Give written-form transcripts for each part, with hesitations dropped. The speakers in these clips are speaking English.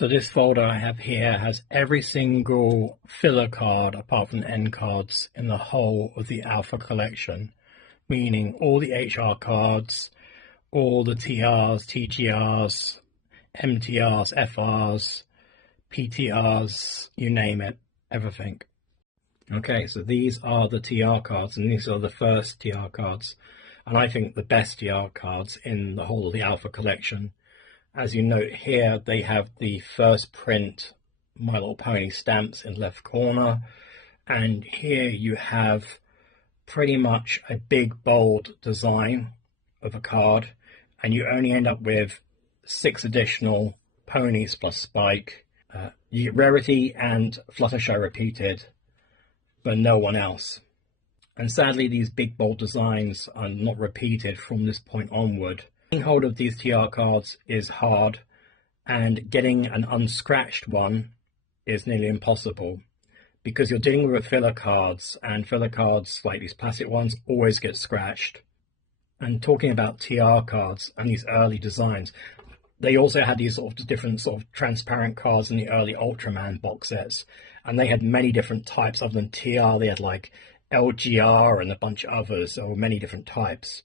So this folder I have here has every single filler card apart from the end cards in the whole of the Alpha collection, meaning all the HR cards, all the TRs, TGRs, MTRs, FRs, PTRs, you name it, everything. Okay, so these are the TR cards, and these are the first TR cards, and I think the best TR cards in the whole of the Alpha collection. As you note here, they have the first print My Little Pony stamps in the left corner, and here you have pretty much a big bold design of a card, and you only end up with 6 additional ponies plus Spike. You get Rarity and Fluttershy repeated, but no one else. And sadly, these big bold designs are not repeated from this point onward. Getting hold of these TR cards is hard, and getting an unscratched one is nearly impossible, because you're dealing with filler cards, and filler cards like these plastic ones always get scratched. And talking about TR cards and these early designs, they also had these sort of different sort of transparent cards in the early Ultraman box sets, and they had many different types. Other than TR, they had like LGR and a bunch of others, or many different types.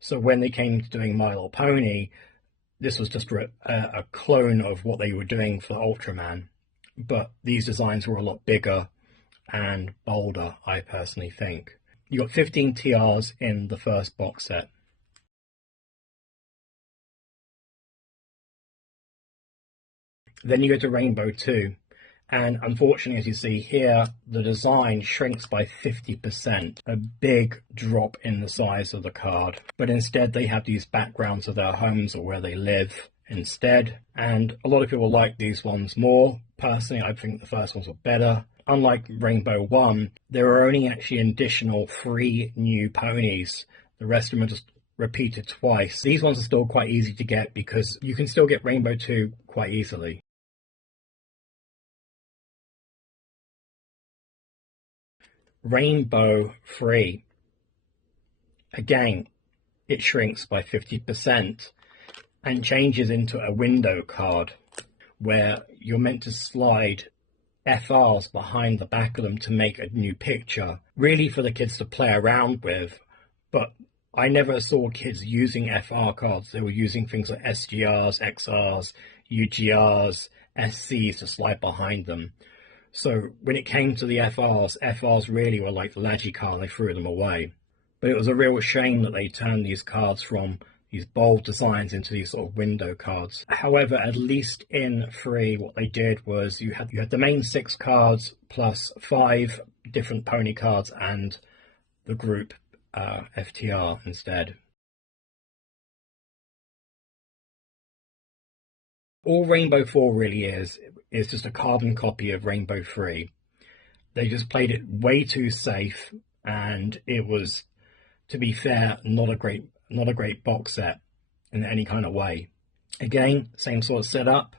So when they came to doing My Little Pony, this was just a clone of what they were doing for Ultraman, but these designs were a lot bigger and bolder, I personally think. You got 15 TRs in the first box set. Then you go to Rainbow 2, and unfortunately, as you see here, the design shrinks by 50%, a big drop in the size of the card. But instead, they have these backgrounds of their homes or where they live instead, and a lot of people like these ones more. Personally, I think the first ones were better. Unlike Rainbow 1, there are only actually an additional 3 new ponies. The rest of them are just repeated twice. These ones are still quite easy to get because you can still get Rainbow 2 quite easily. Rainbow 3. Again, it shrinks by 50% and changes into a window card where you're meant to slide FRs behind the back of them to make a new picture, really for the kids to play around with. But I never saw kids using FR cards. They were using things like SGRs, XRs, UGRs, SCs to slide behind them. So when it came to the FRs really were like the Lagi card, they threw them away. But it was a real shame that they turned these cards from these bold designs into these sort of window cards. However, at least in 3, what they did was you had the main 6 cards plus 5 different pony cards and the group FTR instead. All Rainbow 4 really is just a carbon copy of Rainbow 3. They just played it way too safe, and it was, to be fair, not a great box set in any kind of way. Again, same sort of setup,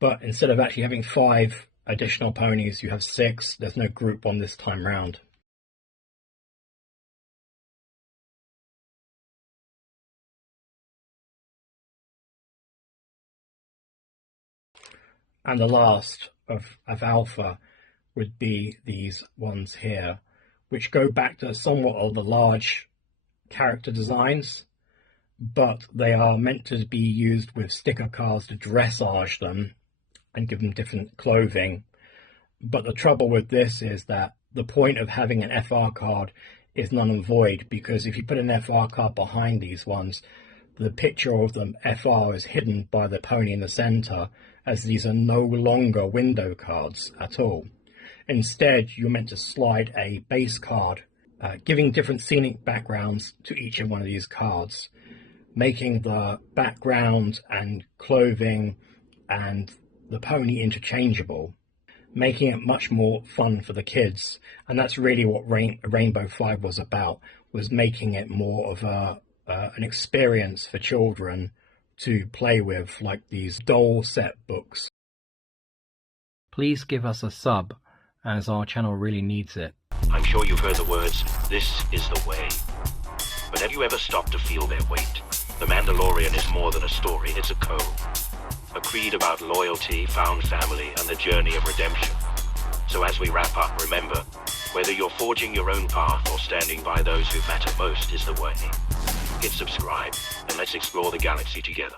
but instead of actually having 5 additional ponies, you have 6. There's no group one this time round. And the last of Alpha would be these ones here, which go back to somewhat of the large character designs, but they are meant to be used with sticker cards to dressage them and give them different clothing. But the trouble with this is that the point of having an FR card is null and void, because if you put an FR card behind these ones, the picture of the FR is hidden by the pony in the center, as these are no longer window cards at all. Instead, you're meant to slide a base card, giving different scenic backgrounds to each of one of these cards, making the background and clothing and the pony interchangeable, making it much more fun for the kids. And that's really what Rainbow 5 was about, was making it more of an experience for children to play with, like these doll set books. Please give us a sub, as our channel really needs it. I'm sure you've heard the words, "This is the way." But have you ever stopped to feel their weight? The Mandalorian is more than a story, it's a code. a creed about loyalty, found family, and the journey of redemption. So as we wrap up, remember, whether you're forging your own path or standing by those who matter most is the way. Hit subscribe, and let's explore the galaxy together.